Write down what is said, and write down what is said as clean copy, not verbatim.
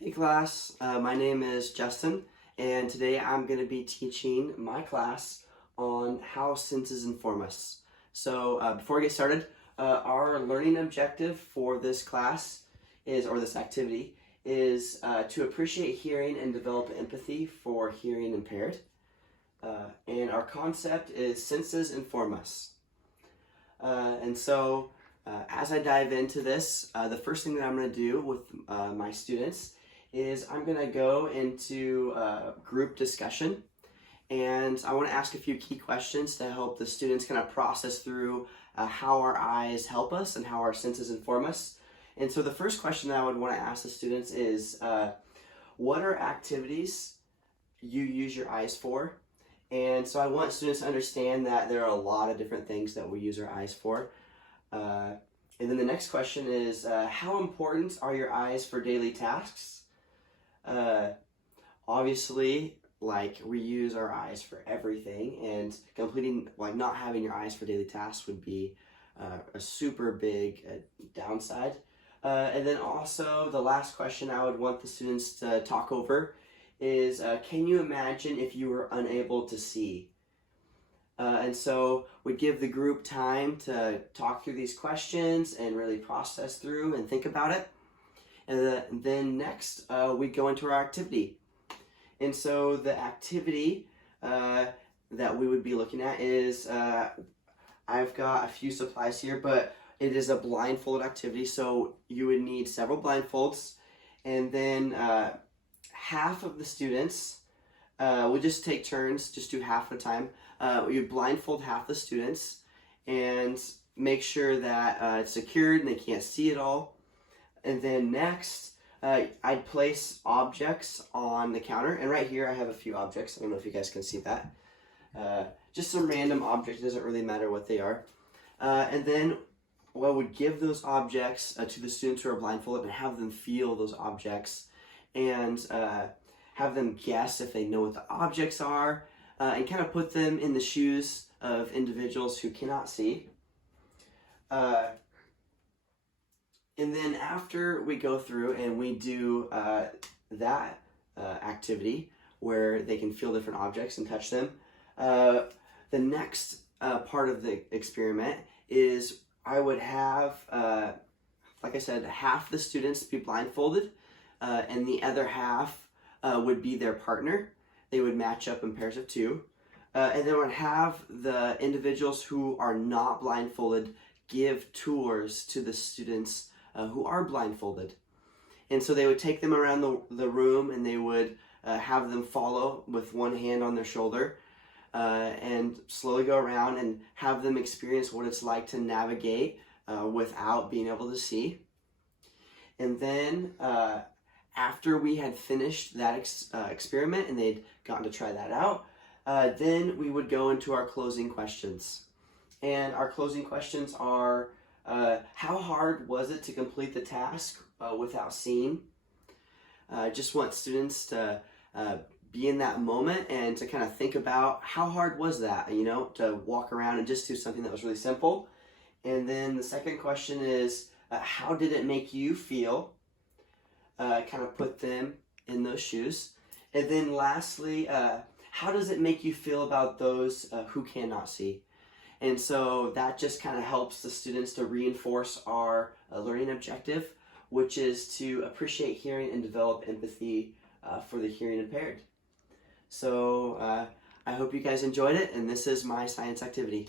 Hey class, my name is Justin, and today I'm going to be teaching my class on how senses inform us. So before we get started, our learning objective for this class or this activity, is to appreciate hearing and develop empathy for hearing impaired. And our concept is senses inform us. As I dive into this, the first thing that I'm going to do with my students is I'm going to go into group discussion, and I want to ask a few key questions to help the students kind of process through how our eyes help us and how our senses inform us. And so the first question that I would want to ask the students is, what are activities you use your eyes for? And so I want students to understand that there are a lot of different things that we use our eyes for. And then the next question is, how important are your eyes for daily tasks? Obviously, we use our eyes for everything, and not having your eyes for daily tasks would be a super big downside. And then also the last question I would want the students to talk over is, can you imagine if you were unable to see? And so we give the group time to talk through these questions and really process through and think about it. And then next, we go into our activity. And so the activity that we would be looking at is, I've got a few supplies here, but it is a blindfold activity. So you would need several blindfolds, and then half of the students, we'll just take turns, just do half the time. You blindfold half the students and make sure that it's secured and they can't see it all. And then next, I'd place objects on the counter. And right here I have a few objects. I don't know if you guys can see that. Just some random objects, it doesn't really matter what they are. And then I would give those objects to the students who are blindfolded and have them feel those objects, and have them guess if they know what the objects are, and kind of put them in the shoes of individuals who cannot see. And then after we go through and we do that activity where they can feel different objects and touch them, the next part of the experiment is I would have, like I said, half the students be blindfolded, and the other half would be their partner. They would match up in pairs of two. And then we'd have the individuals who are not blindfolded give tours to the students who are blindfolded. And so they would take them around the room, and they would have them follow with one hand on their shoulder, and slowly go around and have them experience what it's like to navigate without being able to see. And then after we had finished that experiment and they'd gotten to try that out, then we would go into our closing questions. And our closing questions are, how hard was it to complete the task without seeing? I just want students to be in that moment and to kind of think about how hard was that, to walk around and just do something that was really simple. And then the second question is, how did it make you feel? Kind of put them in those shoes. And then lastly, how does it make you feel about those who cannot see? And so that just kind of helps the students to reinforce our learning objective, which is to appreciate hearing and develop empathy for the hearing impaired. So I hope you guys enjoyed it, and this is my science activity.